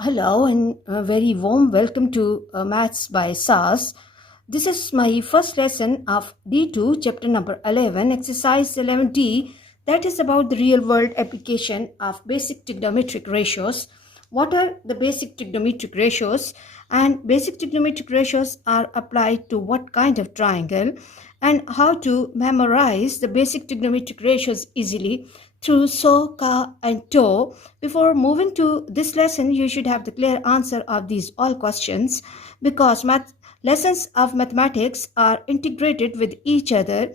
Hello and a very warm welcome to Maths by SAS. This is my first lesson of D2, chapter number 11, exercise 11D, that is about the real world application of basic trigonometric ratios. What are the basic trigonometric ratios? And basic trigonometric ratios are applied to what kind of triangle? And how to memorize the basic trigonometric ratios easily through so, ka, and to. Before moving to this lesson, you should have the clear answer of these all questions because lessons of mathematics are integrated with each other.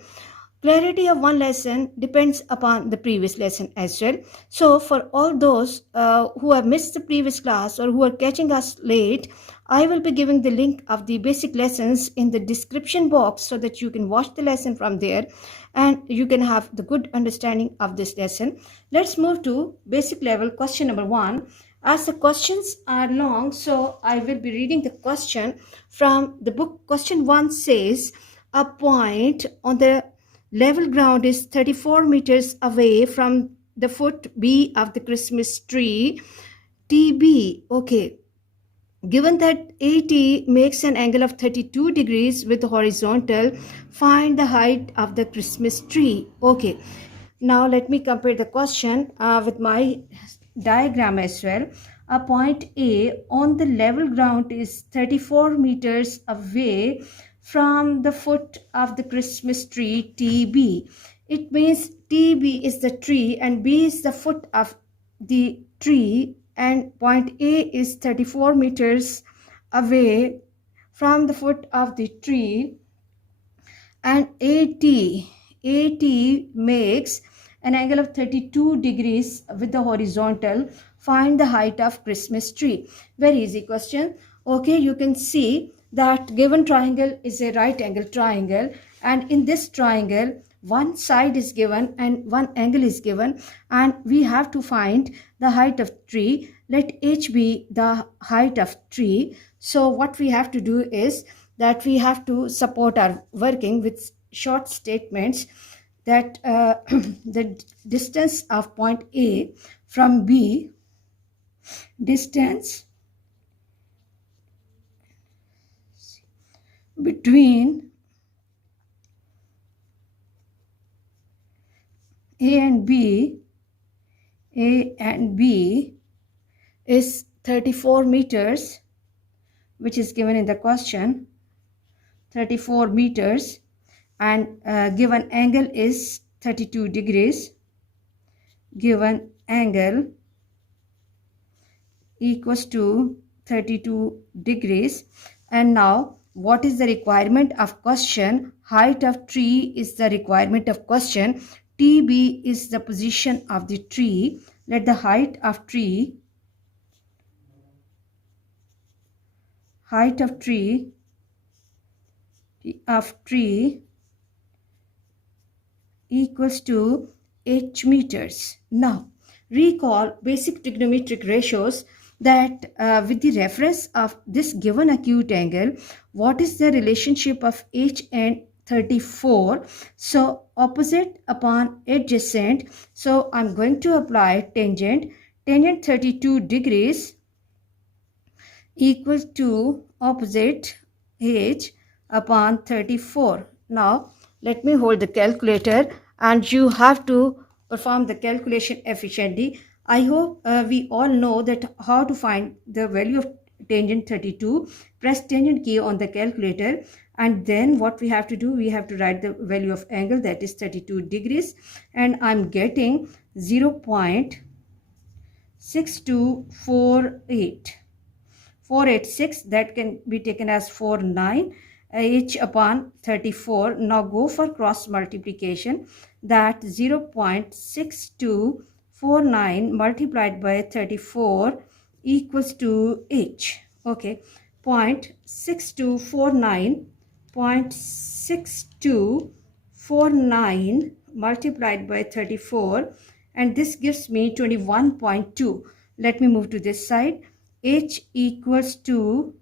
Clarity of one lesson depends upon the previous lesson as well. So, for all those who have missed the previous class or who are catching us late, I will be giving the link of the basic lessons in the description box so that you can watch the lesson from there and you can have the good understanding of this lesson. Let's move to basic level question number 1. As the questions are long, so I will be reading the question from the book. Question 1 says, a point on the level ground is 34 meters away from the foot B of the Christmas tree, TB. Okay. Given that AT makes an angle of 32 degrees with the horizontal, find the height of the Christmas tree. Okay. Now let me compare the question with my diagram as well. A point A on the level ground is 34 meters away from the foot of the Christmas tree TB. It means TB is the tree and B is the foot of the tree, and point A is 34 meters away from the foot of the tree, and AT makes an angle of 32 degrees with the horizontal. Find the height of Christmas tree. Very easy question. Okay, you can see that given triangle is a right angle triangle, and in this triangle one side is given and one angle is given, and we have to find the height of tree. Let h be the height of tree. So what we have to do is that we have to support our working with short statements that the distance of point A from B, distance between A and B is 34 meters, which is given in the question, 34 meters, and given angle is 32 degrees. Given angle equals to 32 degrees. And now what is the requirement of question? Height of tree is the requirement of question. TB is the position of the tree. Let the height of tree equals to h meters. Now recall basic trigonometric ratios that with the reference of this given acute angle, what is the relationship of h and 34? So opposite upon adjacent. So I'm going to apply tangent. Tangent 32 degrees equals to opposite h upon 34. Now let me hold the calculator and you have to perform the calculation efficiently. I hope we all know that how to find the value of tangent 32. Press tangent key on the calculator, and then what we have to do, we have to write the value of angle, that is 32 degrees, and I'm getting 0.6248. That can be taken as 49 h upon 34. Now go for cross multiplication. That 0.6249 multiplied by 34 equals to h. Okay, 0.6249 multiplied by 34, and this gives me 21.2. Let me move to this side. H equals to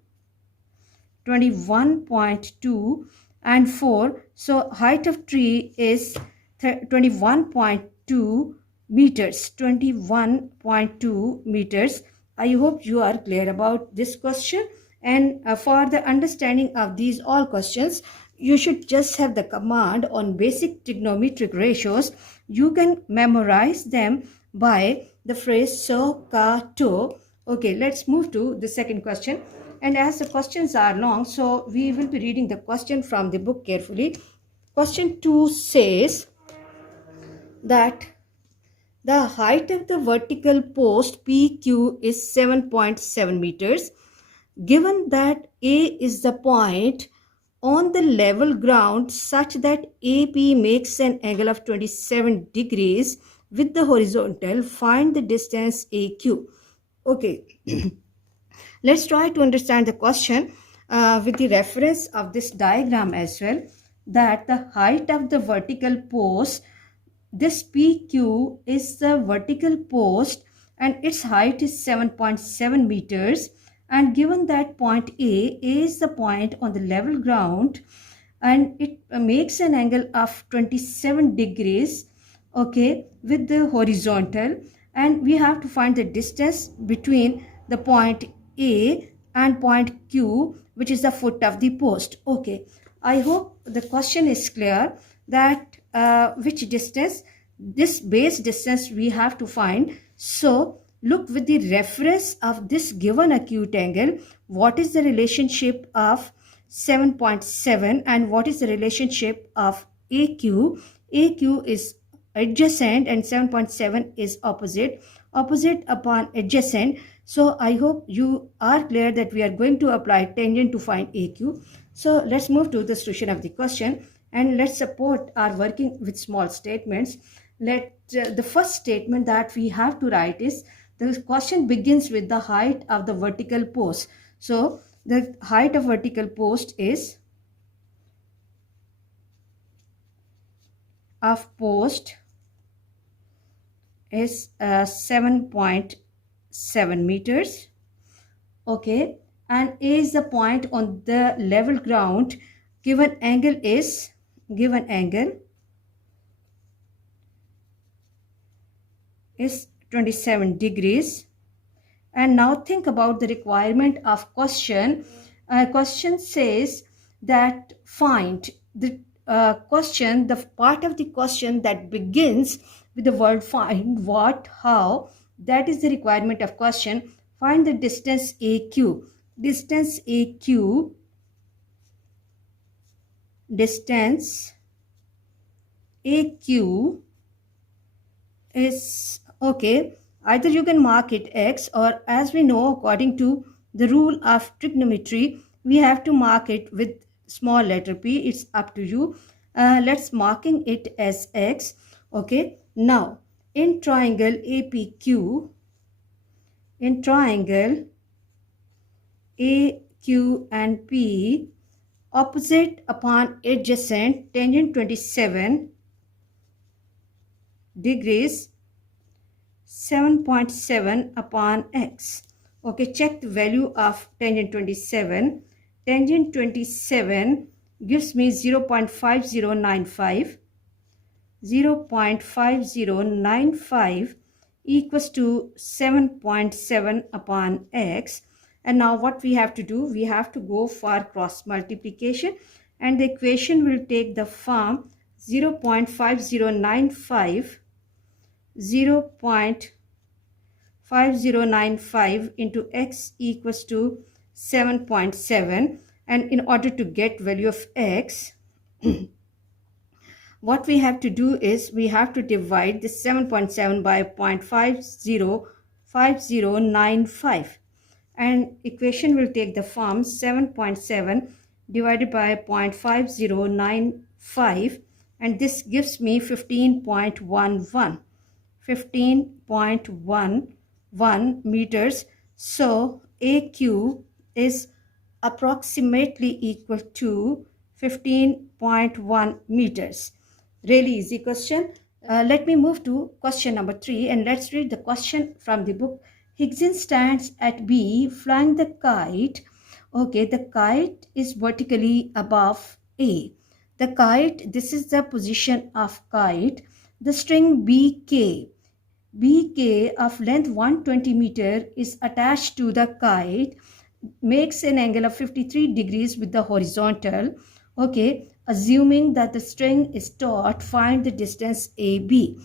21.2 and 4. So height of tree is 21.2 meters. 21.2 meters. I hope you are clear about this question. And for the understanding of these all questions, you should just have the command on basic trigonometric ratios. You can memorize them by the phrase so, ka, to. Okay, let's move to the second question. And as the questions are long, so we will be reading the question from the book carefully. Question 2 says that the height of the vertical post PQ is 7.7 meters. Given that A is the point on the level ground such that AP makes an angle of 27 degrees with the horizontal, find the distance AQ. Okay, let's try to understand the question with the reference of this diagram as well, that the height of the vertical post, this PQ is the vertical post and its height is 7.7 meters, and given that point A is the point on the level ground and it makes an angle of 27 degrees, okay, with the horizontal, and we have to find the distance between the point A and point Q, which is the foot of the post. Okay, I hope the question is clear, that which distance, this base distance we have to find. So look, with the reference of this given acute angle, what is the relationship of 7.7 and what is the relationship of AQ? AQ is adjacent and 7.7 is opposite. Opposite upon adjacent. So I hope you are clear that we are going to apply tangent to find AQ. So let's move to the solution of the question, and let's support our working with small statements. The first statement that we have to write is, the question begins with the height of the vertical post. So the height of vertical post is 7.7 meters. Okay, and A is the point on the level ground. Given angle is 27 degrees. And now think about the requirement of question. Question says that find the question, the part of the question that begins with the word find, what, how, that is the requirement of question. Find the distance AQ. Distance AQ is, okay, either you can mark it X, or as we know, according to the rule of trigonometry, we have to mark it with small letter p. It's up to you. Let's marking it as X. Okay, now in triangle APQ, in triangle AQ and P, opposite upon adjacent, tangent 27 degrees, 7.7 upon X. Okay, check the value of tangent 27. Tangent 27 gives me 0.5095. 0.5095 equals to 7.7 upon X. And now what we have to do, we have to go for cross multiplication, and the equation will take the form 0.5095 into X equals to 7.7. And in order to get value of X, what we have to do is we have to divide this 7.7 by 0.5095, and equation will take the form 7.7 divided by 0.5095, and this gives me 15.11 meters. So AQ is approximately equal to 15.1 meters. Really easy question. Let me move to question number 3, and let's read the question from the book. Higson stands at B flying the kite. Okay, the kite is vertically above A. The kite, this is the position of kite. The string BK BK of length 120 meter is attached to the kite, makes an angle of 53 degrees with the horizontal. Okay, assuming that the string is taut, find the distance AB.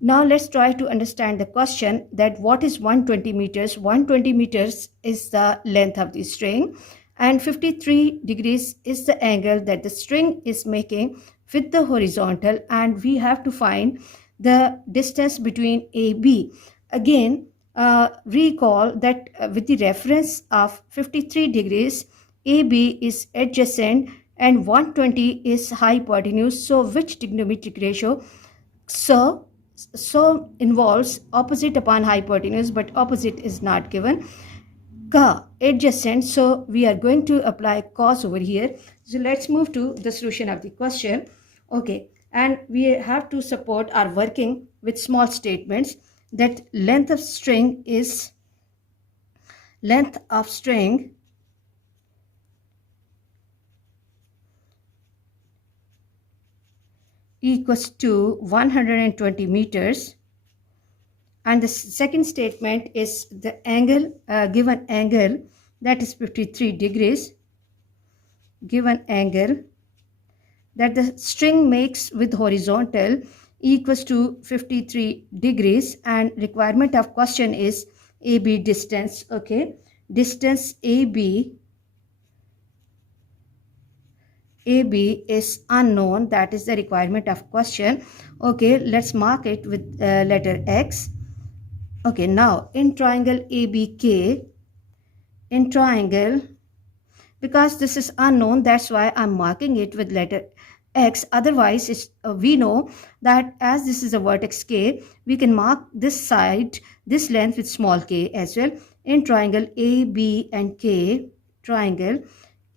Now let's try to understand the question that what is 120 meters? 120 meters is the length of the string and 53 degrees is the angle that the string is making with the horizontal, and we have to find the distance between AB. Again, recall that with the reference of 53 degrees, AB is adjacent and 120 is hypotenuse. So which trigonometric ratio? So involves opposite upon hypotenuse, but opposite is not given. Adjacent, so we are going to apply cos over here. So let's move to the solution of the question. Okay, and we have to support our working with small statements that length of string equals to 120 meters, and the second statement is the angle, given angle, that is 53 degrees, given angle that the string makes with horizontal equals to 53 degrees, and requirement of question is AB distance. Okay, distance AB is unknown, that is the requirement of question. Okay, let's mark it with letter X. Okay, now in triangle ABK, in triangle, because this is unknown, that's why I'm marking it with letter X. Otherwise, we know that as this is a vertex K, we can mark this side, this length with small k as well. In triangle A, B and K, triangle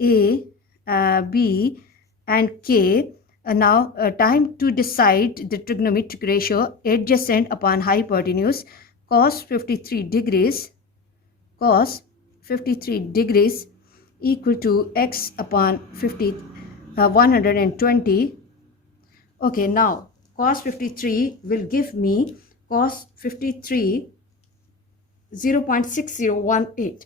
A, B and K, now time to decide the trigonometric ratio adjacent upon hypotenuse. Cos 53 degrees equal to x upon 120. Okay, now cos 53 will give me cos 53 0.6018.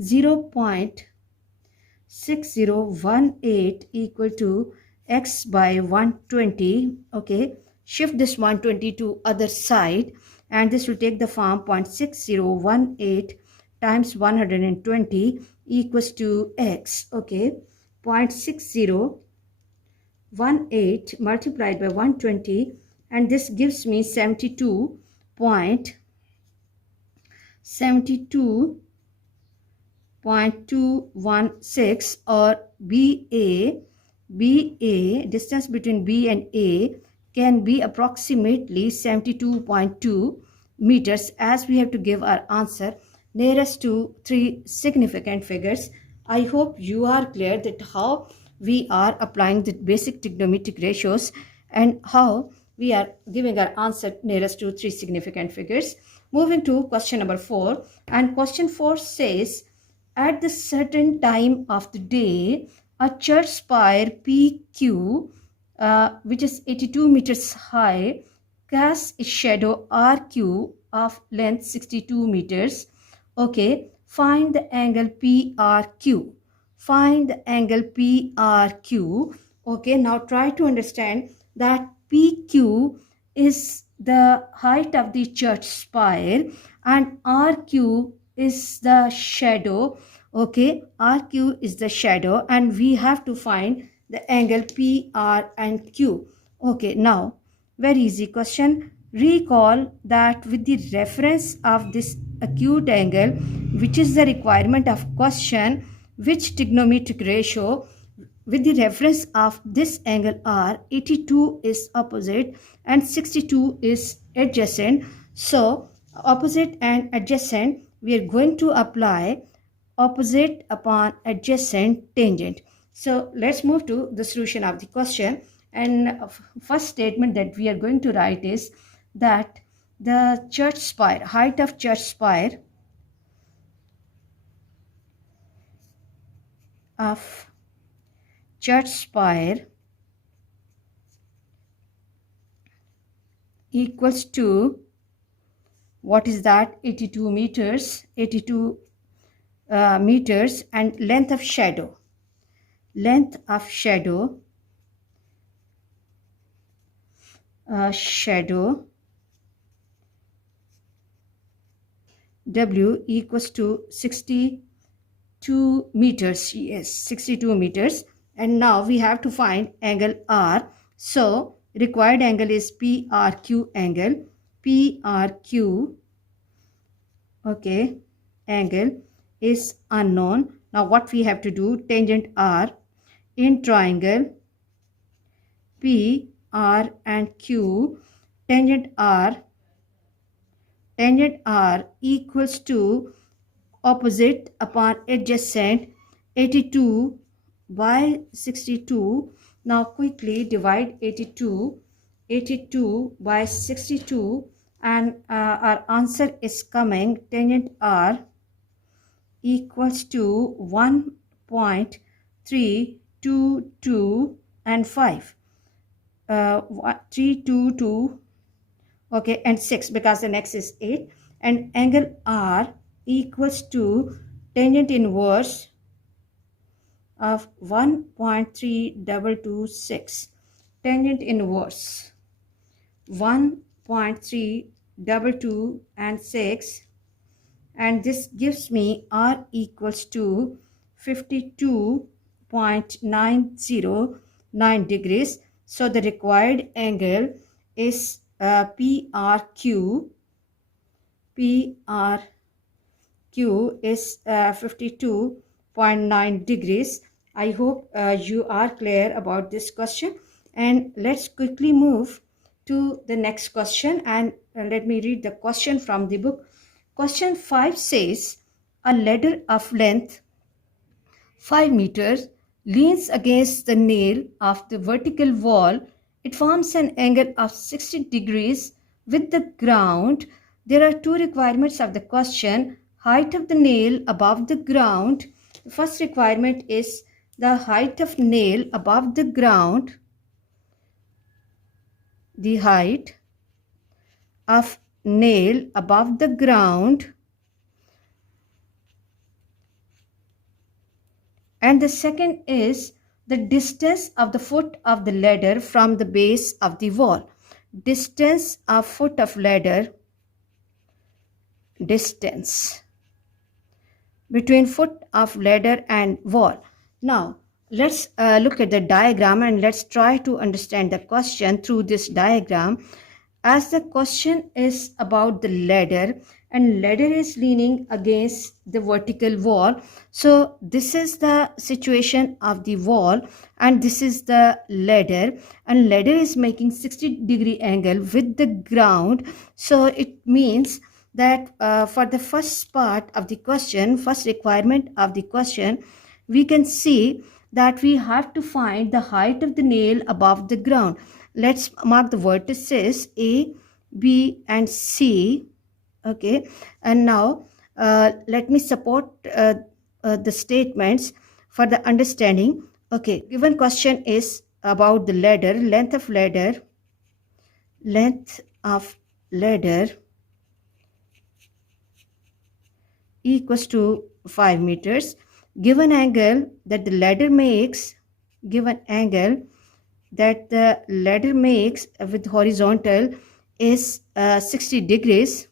0.6018 equal to x by 120. Okay, shift this 120 to other side, and this will take the form 0.6018 times 120 equals to x. Okay, 0.6018 multiplied by 120, and this gives me 72.216, or BA, distance between B and A can be approximately 72.2 meters, as we have to give our answer nearest to three significant figures. I hope you are clear that how we are applying the basic trigonometric ratios and how we are giving our answer nearest to three significant figures. Moving to question number 4, and question 4 says, at the certain time of the day, a church spire PQ, which is 82 meters high, casts a shadow RQ of length 62 meters. Okay, find the angle PRQ. Find the angle PRQ. Okay, now try to understand that PQ is the height of the church spire and RQ is the shadow. Okay, RQ is the shadow, and we have to find the angle PR and Q. Okay, now very easy question. Recall that with the reference of this acute angle, which is the requirement of question, which trigonometric ratio with the reference of this angle R, 82 is opposite and 62 is adjacent. So opposite and adjacent, we are going to apply opposite upon adjacent tangent. So let's move to the solution of the question. And first statement that we are going to write is that the church spire, height of church spire equals to What is that? 82 meters. 82 meters. And length of shadow. Length of shadow. Shadow W equals to 62 meters. Yes, 62 meters. And now we have to find angle R. So required angle is PRQ angle. PRQ, okay, angle is unknown. Now what we have to do? Tangent R in triangle P, R and Q. Tangent R equals to opposite upon adjacent 82 by 62. Now quickly divide 82 by 62 and our answer is coming. Tangent R equals to 1.322 and 5. 322, okay, and 6 because the next is 8. And angle R equals to tangent inverse of 1.3226. Tangent inverse 1.322 and 6, and this gives me R equals to 52.909 degrees. So the required angle is PRQ. PRQ is 52.9 degrees. I hope you are clear about this question. And let's quickly move to the next question. And let me read the question from the book. Question 5 says, a ladder of length 5 meters leans against the nail of the vertical wall. It forms an angle of 60 degrees with the ground. There are two requirements of the question. Height of the nail above the ground. The first requirement is the height of nail above the ground. The height of nail above the ground. And the second is the distance of the foot of the ladder from the base of the wall. Distance of foot of ladder. Distance between foot of ladder and wall. Now let's look at the diagram and let's try to understand the question through this diagram. As the question is about the ladder, and ladder is leaning against the vertical wall. So this is the situation of the wall and this is the ladder, and ladder is making 60-degree angle with the ground. So it means that for the first part of the question, first requirement of the question, we can see that we have to find the height of the nail above the ground. Let's mark the vertices A, B and C. Okay, and now let me support the statements for the understanding. Okay, given question is about the ladder, length of ladder equals to 5 meters. Given angle that the ladder makes, with horizontal is 60 degrees.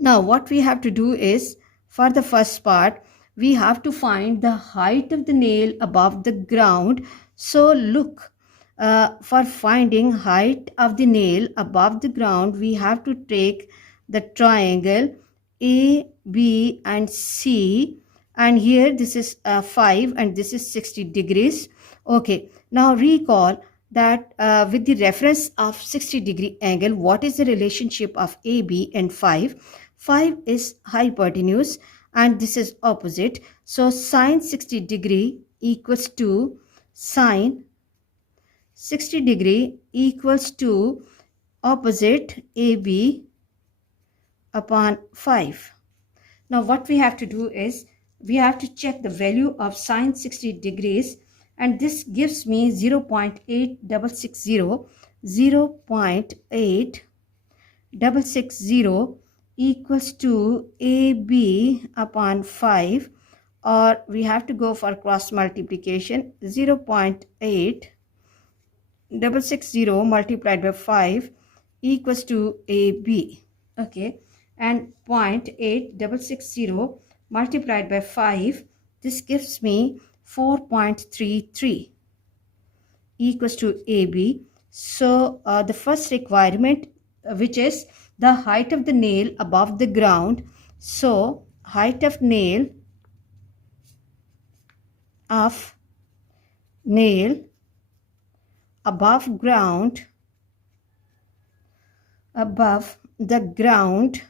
Now what we have to do is, for the first part, we have to find the height of the nail above the ground. So look, for finding height of the nail above the ground, we have to take the triangle A, B and C, and here this is 5 and this is 60 degrees. Okay, now recall that with the reference of 60-degree angle, what is the relationship of AB and 5? 5 is hypotenuse and this is opposite. So sine 60 degree equals to sine 60 degree equals to opposite AB upon 5. Now what we have to do is, we have to check the value of sine 60 degrees, and this gives me 0.8660, 660 equals to AB upon 5, or we have to go for cross multiplication. 0.8 660 multiplied by 5 equals to AB. Okay, and 0.8660 multiplied by 5, this gives me 4.33 equals to AB. So the first requirement, which is the height of the nail above the ground. So height of nail above the ground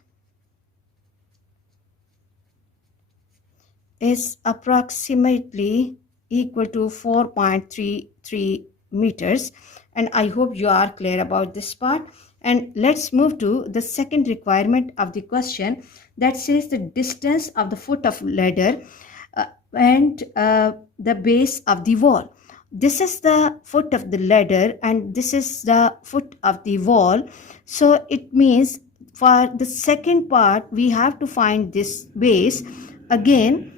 is approximately equal to 4.33 meters, and I hope you are clear about this part. And let's move to the second requirement of the question, that says the distance of the foot of ladder and the base of the wall. This is the foot of the ladder and this is the foot of the wall. So it means for the second part we have to find this base. Again,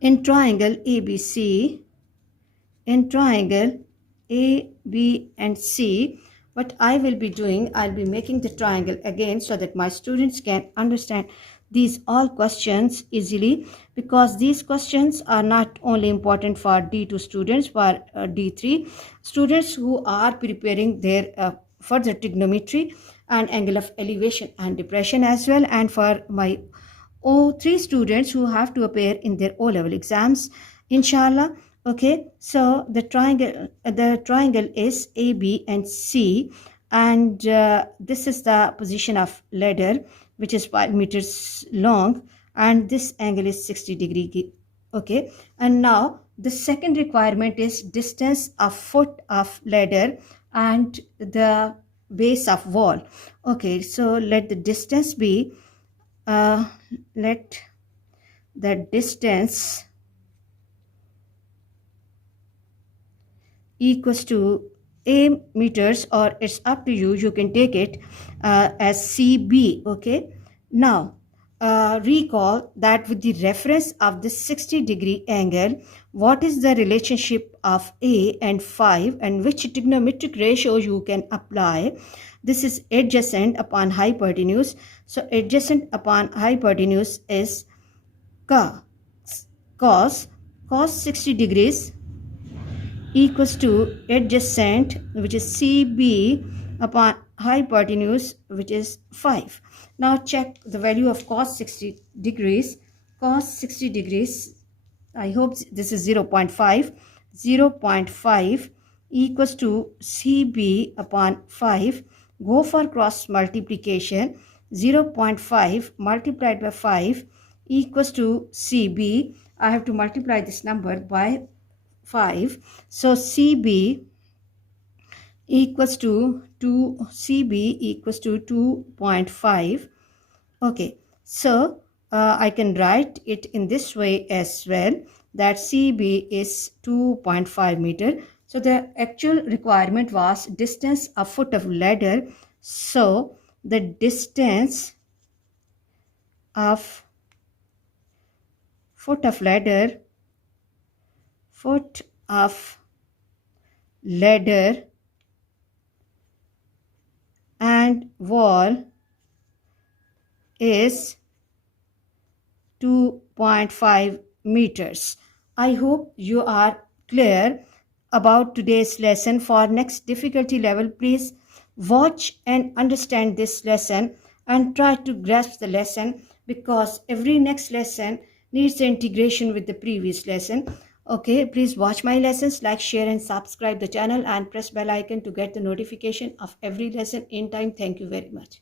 in triangle ABC, in triangle A, B and C, what I will be doing, I'll be making the triangle again so that my students can understand these all questions easily, because these questions are not only important for D2 students, for D3 students who are preparing their further trigonometry and angle of elevation and depression as well, and for my O3 students who have to appear in their O-level exams, inshallah. Okay, so the triangle is A, B and C, and this is the position of ladder, which is 5 meters long, and this angle is 60 degree. Okay, and now the second requirement is distance of foot of ladder and the base of wall. Okay, so let the distance be let the distance equals to A meters, or it's up to you, you can take it as CB. Okay, now recall that with the reference of the 60 degree angle, what is the relationship of A and 5, and which trigonometric ratio you can apply. This is adjacent upon hypotenuse. So adjacent upon hypotenuse is cos 60 degrees equals to adjacent, which is CB, upon hypotenuse, which is 5. Now check the value of cos 60 degrees. Cos 60 degrees, I hope this is 0.5. 0.5 equals to CB upon 5. Go for cross multiplication. 0.5 multiplied by 5 equals to CB. I have to multiply this number by 5. So CB equals to 2.5. Okay, so I can write it in this way as well, that CB is 2.5 meter. So the actual requirement was distance of foot of ladder. So the distance of foot of ladder and wall is 2.5 meters. I hope you are clear about today's lesson. For next difficulty level, please watch and understand this lesson and try to grasp the lesson, because every next lesson needs the integration with the previous lesson. Okay, please watch my lessons, like, share and subscribe the channel and press bell icon to get the notification of every lesson in time. Thank you very much.